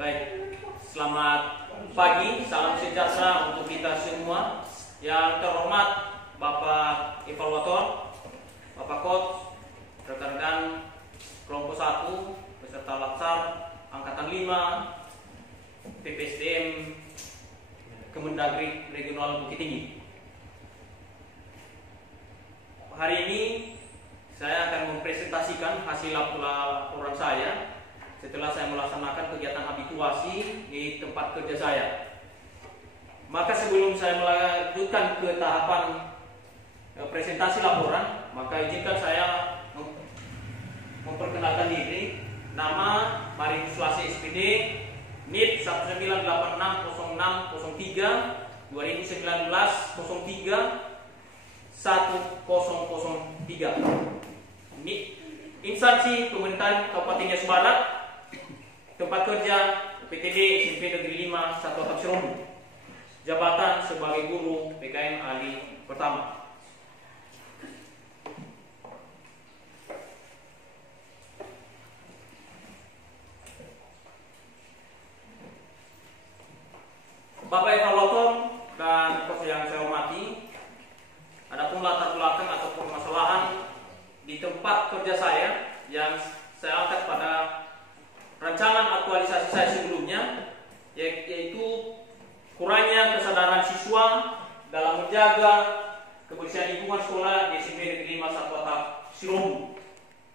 Baik, selamat pagi, salam sejahtera untuk kita semua. Yang terhormat Bapak Evaluator, Bapak Coach, rekan-rekan kelompok 1 beserta Latsar Angkatan 5 PPSDM Kemendagri Regional Bukit Tinggi. Hari ini saya akan mempresentasikan hasil laporan saya setelah saya melaksanakan kegiatan habituasi di tempat kerja saya. Maka sebelum saya melanjutkan ke tahapan presentasi laporan, maka izinkan saya memperkenalkan diri. Nama Mari Sulasi SPD, NIT 19860603 2019 03 1003. Instansi Pemerintahan Kabupaten Nias Barat, tempat kerja PTD SMP Negeri 5 1 Atap Siromu, jabatan sebagai guru PKN ahli pertama. Bapak Evaluator dan Coach yang saya hormati, adapun latar belakang atau permasalahan di tempat kerja saya yang saya angkat pada rancangan aktualisasi saya sebelumnya, yaitu kurangnya kesadaran siswa dalam menjaga kebersihan lingkungan sekolah di SMP Negeri 5 1 Atap Siromu,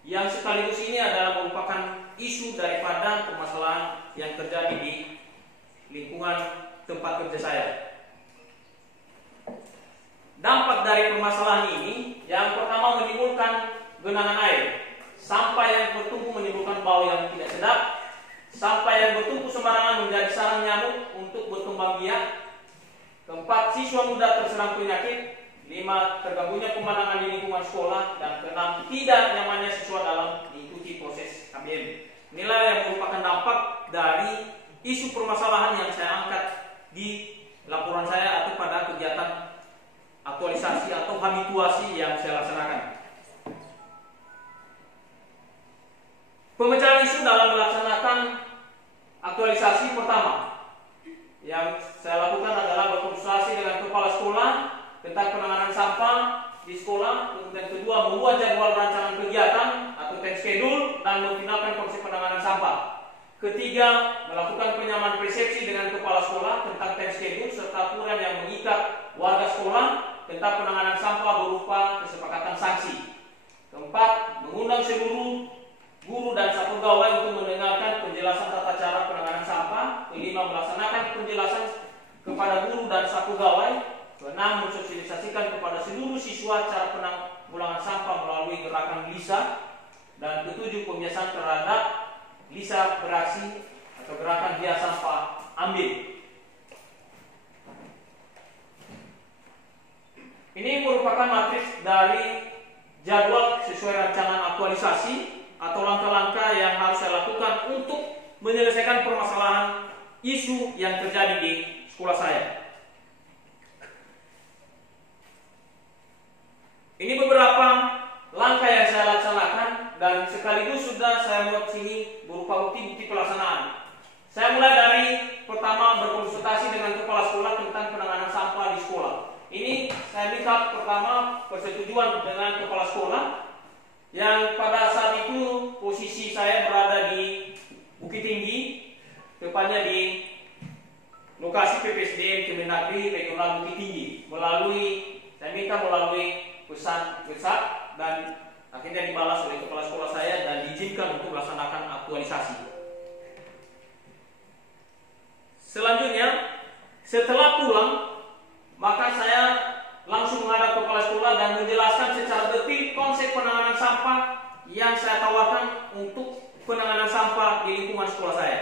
yang sekaligus ini adalah merupakan isu daripada permasalahan yang terjadi di lingkungan tempat kerja saya. Dampak dari permasalahan ini, yang pertama menimbulkan genangan air, sampah yang bertumpuk menimbulkan bau yang tidak sedap, sampah yang bertumpuk sembarangan menjadi sarang nyamuk untuk berkembang biak. Keempat, siswa muda terserang penyakit. 5, terganggunya pemandangan di lingkungan sekolah. Dan keenam, tidak nyamannya siswa dalam mengikuti proses KBM. Inilah yang merupakan dampak dari isu permasalahan yang saya angkat di laporan saya atau pada kegiatan aktualisasi atau habituasi yang saya laksanakan. Pemecahan isu dalam melaksanakan aktualisasi pertama yang saya lakukan adalah berkonsultasi dengan kepala sekolah tentang penanganan sampah di sekolah. Kemudian kedua, membuat jadwal rancangan kegiatan atau time schedule dan memfinalkan konsep penanganan sampah. Ketiga, melakukan penyamaan persepsi dengan kepala sekolah tentang time schedule serta aturan yang mengikat warga sekolah tentang penanganan sampah berupa kesepakatan sanksi. Keempat, mengundang seluruh guru dan satu pegawai untuk mendengarkan penjelasan tata cara penanganan sampah. Kelima, melaksanakan penjelasan kepada guru dan satu pegawai. Keenam, mensosialisasikan kepada seluruh siswa cara penanggulangan sampah melalui gerakan LISA. Dan ketujuh, pembiasaan terhadap LISA beraksi atau gerakan Dia Sampah Ambil. Ini merupakan matriks dari jadwal sesuai rancangan aktualisasi atau langkah-langkah yang harus saya lakukan untuk menyelesaikan permasalahan isu yang terjadi di sekolah saya. Ini beberapa langkah yang saya laksanakan dan sekaligus sudah saya buat sini berupa bukti-bukti pelaksanaan. Saya mulai dari pertama, berkonsultasi dengan kepala sekolah tentang penanganan sampah di sekolah. Ini saya minta pertama persetujuan dengan kepala sekolah yang pada saat itu posisi saya berada di Bukit Tinggi, tepatnya di lokasi PPSDM Kemendagri Regional Bukit Tinggi. Saya minta melalui pesan WhatsApp dan akhirnya dibalas oleh kepala sekolah saya dan diizinkan untuk melaksanakan aktualisasi. Selanjutnya, setelah pulang, maka saya langsung menghadap kepala sekolah dan menjelaskan secara detail konsep penanganan sampah yang saya tawarkan untuk penanganan sampah di lingkungan sekolah saya.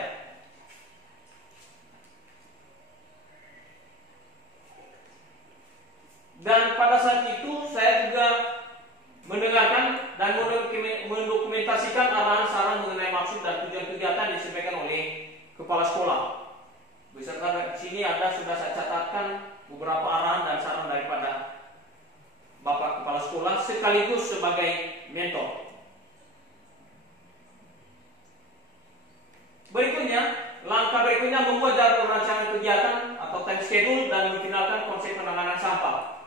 Dan pada saat itu saya juga mendengarkan dan mendokumentasikan arahan saran mengenai maksud dan tujuan kegiatan yang disampaikan oleh kepala sekolah. Beserta di sini sudah saya catatkan beberapa arahan dan saran daripada Bapak Kepala Sekolah sekaligus sebagai mentor. Berikutnya, langkah berikutnya membuat jadwal rancangan kegiatan atau time schedule dan memfinalkan konsep penanganan sampah.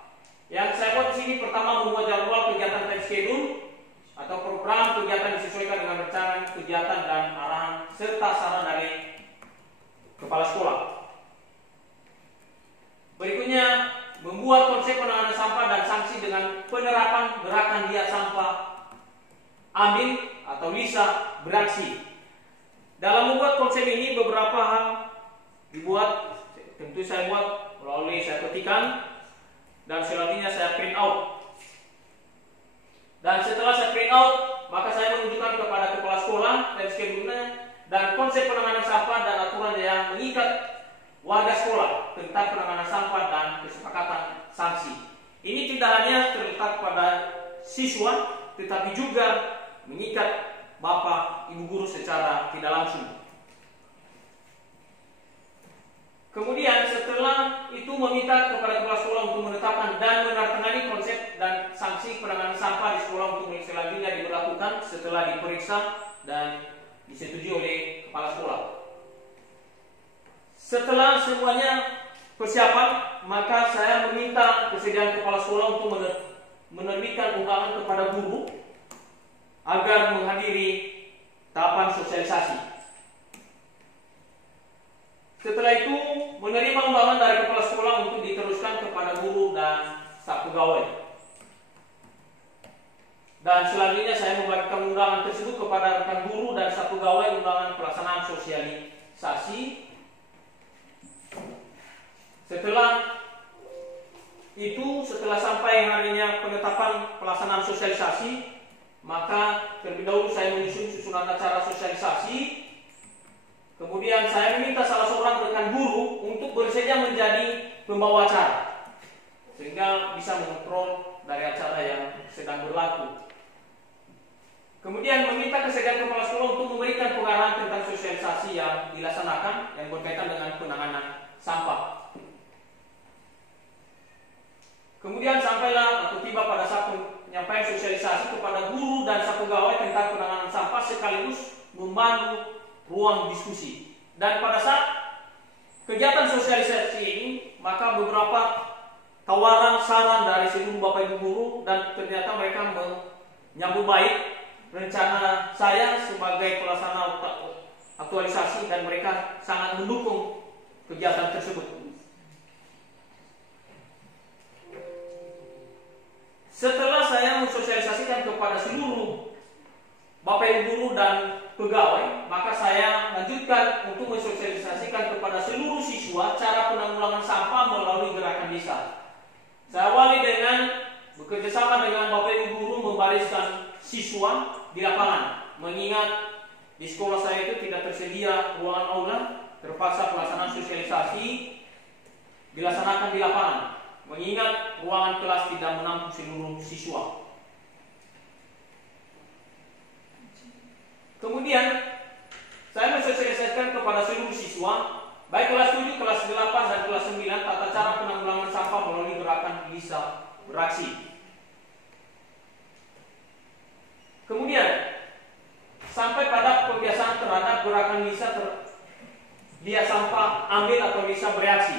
Yang saya buat di sini pertama membuat jadwal kegiatan time schedule atau program kegiatan disesuaikan dengan rencana kegiatan dan arahan serta saran dari kepala sekolah. Berikutnya membuat konsep penanganan sampah dan sanksi dengan penerapan gerakan lihat sampah, ambil atau Lisa beraksi. Dalam membuat konsep ini beberapa hal dibuat, tentu saya buat melalui saya petikan dan selanjutnya saya print out. Dan setelah saya print out, maka saya menunjukkan kepada kepala sekolah dan schedule-nya dan konsep penanganan sampah dan aturan yang mengikat warga sekolah tentang penanganan sampah dan kesepakatan sanksi. Ini tidak hanya terletak pada siswa, tetapi juga mengikat bapak ibu guru secara tidak langsung. Kemudian setelah itu meminta kepada kepala sekolah untuk menetapkan dan menandatangani konsep dan sanksi penanganan sampah di sekolah untuk selanjutnya diberlakukan setelah diperiksa dan disetujui oleh kepala sekolah. Setelah semuanya persiapan, maka saya meminta kesediaan kepala sekolah untuk menerbitkan undangan kepada guru agar menghadiri tahapan sosialisasi. Setelah itu menerima undangan dari kepala sekolah untuk diteruskan kepada guru dan staf pegawai. Dan selanjutnya saya membagikan undangan tersebut kepada rekan guru dan staf pegawai undangan pelaksanaan sosialisasi. Setelah itu, setelah sampai harinya penetapan pelaksanaan sosialisasi, maka terlebih dahulu saya menyusun susunan acara sosialisasi. Kemudian saya meminta salah seorang rekan guru untuk bersedia menjadi pembawa acara, sehingga bisa mengontrol dari acara yang sedang berlaku. Kemudian meminta kesediaan kepala sekolah untuk memberikan pengarahan tentang sosialisasi yang dilaksanakan yang berkaitan dengan penanganan sampah. Kemudian sampailah atau tiba pada saat penyampaian sosialisasi kepada guru dan staf pegawai tentang penanganan sampah sekaligus membangun ruang diskusi. Dan pada saat kegiatan sosialisasi ini, maka beberapa tawaran saran dari seluruh bapak ibu guru dan ternyata mereka menyambut baik rencana saya sebagai pelaksana aktualisasi dan mereka sangat mendukung kegiatan tersebut. Setelah saya mensosialisasikan kepada seluruh bapak ibu guru dan pegawai, maka saya lanjutkan untuk mensosialisasikan kepada seluruh siswa cara penanggulangan sampah melalui gerakan desa. Saya awali dengan bekerjasama dengan bapak ibu guru membariskan siswa di lapangan, mengingat di sekolah saya itu tidak tersedia ruangan aula, terpaksa pelaksanaan sosialisasi dilaksanakan di lapangan, mengingat ruangan kelas tidak menampung seluruh siswa. Kemudian saya mensosialisasikan kepada seluruh siswa, baik kelas 7, kelas 8, dan kelas 9, tata cara penanggulangan sampah melalui gerakan bisa beraksi. Kemudian sampai pada pembiasaan terhadap gerakan bisa lihat sampah, ambil atau bisa bereaksi.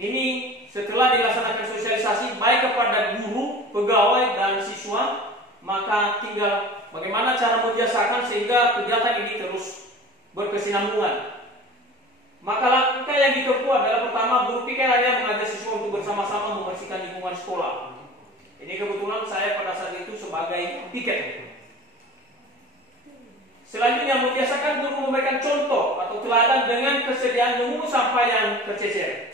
Ini setelah dilaksanakan sosialisasi baik kepada guru, pegawai, dan siswa, maka tinggal bagaimana cara membiasakan sehingga kegiatan ini terus berkesinambungan. Maka langkah yang ditempuh adalah pertama, guru PK hanya mengajak siswa untuk bersama-sama membersihkan lingkungan sekolah. Ini kebetulan saya pada saat itu sebagai piket. Selanjutnya membiasakan guru memberikan contoh atau teladan dengan kesediaan memungut sampah yang tercecer.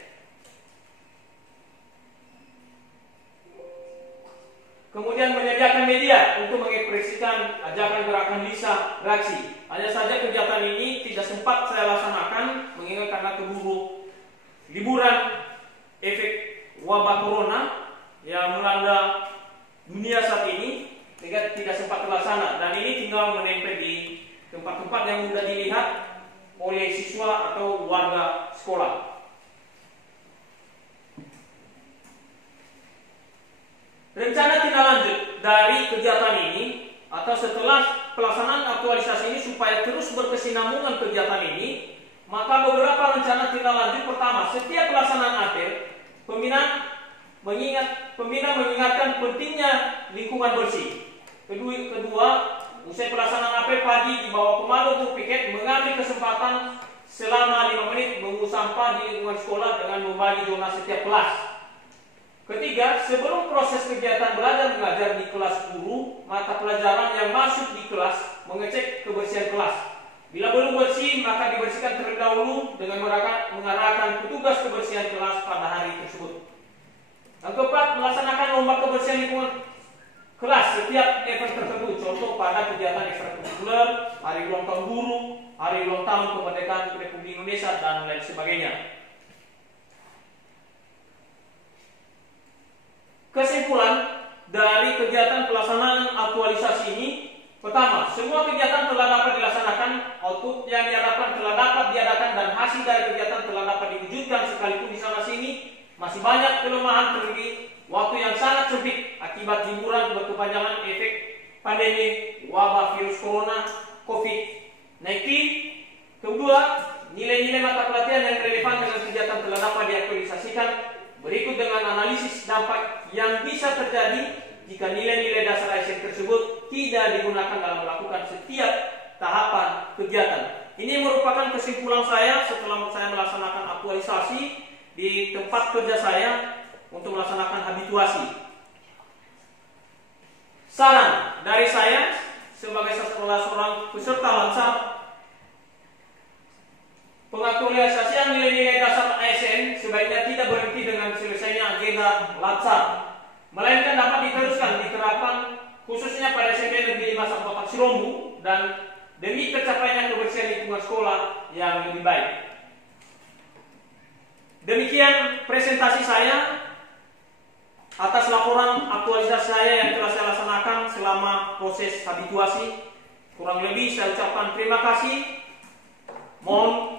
Kemudian menyediakan media untuk mengekspresikan ajakan gerakan bisa beraksi. Hanya saja kegiatan ini tidak sempat saya laksanakan mengingat karena keburu liburan efek wabah corona yang melanda dunia saat ini, sehingga tidak sempat terlaksana. Dan ini tinggal menempel di tempat-tempat yang mudah dilihat oleh siswa atau warga sekolah. Rencana tindak lanjut dari kegiatan ini atau setelah pelaksanaan aktualisasi ini supaya terus berkesinambungan kegiatan ini, maka beberapa rencana tindak lanjut. Pertama, setiap pelaksanaan apel, pembina mengingatkan pentingnya lingkungan bersih. Kedua, usai pelaksanaan apel pagi di bawah komando guru piket mengambil kesempatan selama 5 menit mengungut sampah di lingkungan sekolah dengan membagi zona setiap kelas. Ketiga, sebelum proses kegiatan belajar mengajar di kelas guru, mata pelajaran yang masuk di kelas mengecek kebersihan kelas. Bila belum bersih, maka dibersihkan terlebih dahulu dengan mengarahkan petugas kebersihan kelas pada hari tersebut. Yang keempat, melaksanakan lomba kebersihan lingkungan kelas setiap event tertentu. Contoh pada kegiatan ekstrakurikuler, hari ulang tahun guru, hari ulang tahun kemerdekaan Republik Indonesia, dan lain sebagainya. Kesimpulan dari kegiatan pelaksanaan aktualisasi ini, pertama, semua kegiatan telah dapat dilaksanakan, output yang diharapkan telah dapat diadakan, dan hasil dari kegiatan telah dapat diwujudkan. Sekalipun di sana sini masih banyak kelemahan terlebih waktu yang sangat sempit akibat hiburan berkepanjangan efek pandemi wabah virus corona COVID-19. Kedua, nilai-nilai mata pelatihan yang relevan dengan kegiatan telah dapat diaktualisasikan. Berikut dengan analisis dampak yang bisa terjadi jika nilai-nilai dasar ASN tersebut tidak digunakan dalam melakukan setiap tahapan kegiatan. Ini merupakan kesimpulan saya setelah saya melaksanakan aktualisasi di tempat kerja saya untuk melaksanakan habituasi. Saran dari saya sebagai salah seorang peserta Lansar, pengaktualisasian nilai-nilai dasar ASN sebaiknya tidak berhenti dengan selesainya agenda Lansar, melainkan dapat diteruskan diterapkan khususnya pada SMP Negeri 5 Kabupaten Sirombu dan demi tercapainya kebersihan lingkungan sekolah yang lebih baik. Demikian presentasi saya atas laporan aktualisasi saya yang telah saya laksanakan selama proses habituasi. Kurang lebih saya ucapkan terima kasih. Mohon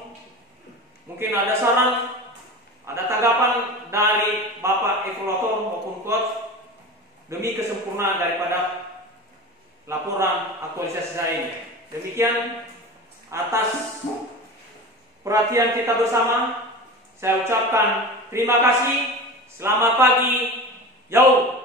mungkin ada saran, ada tanggapan dari Bapak Evaluator maupun coach demi kesempurnaan daripada laporan aktualisasi saya ini. Demikian atas perhatian kita bersama. Saya ucapkan terima kasih. Selamat pagi. Yo.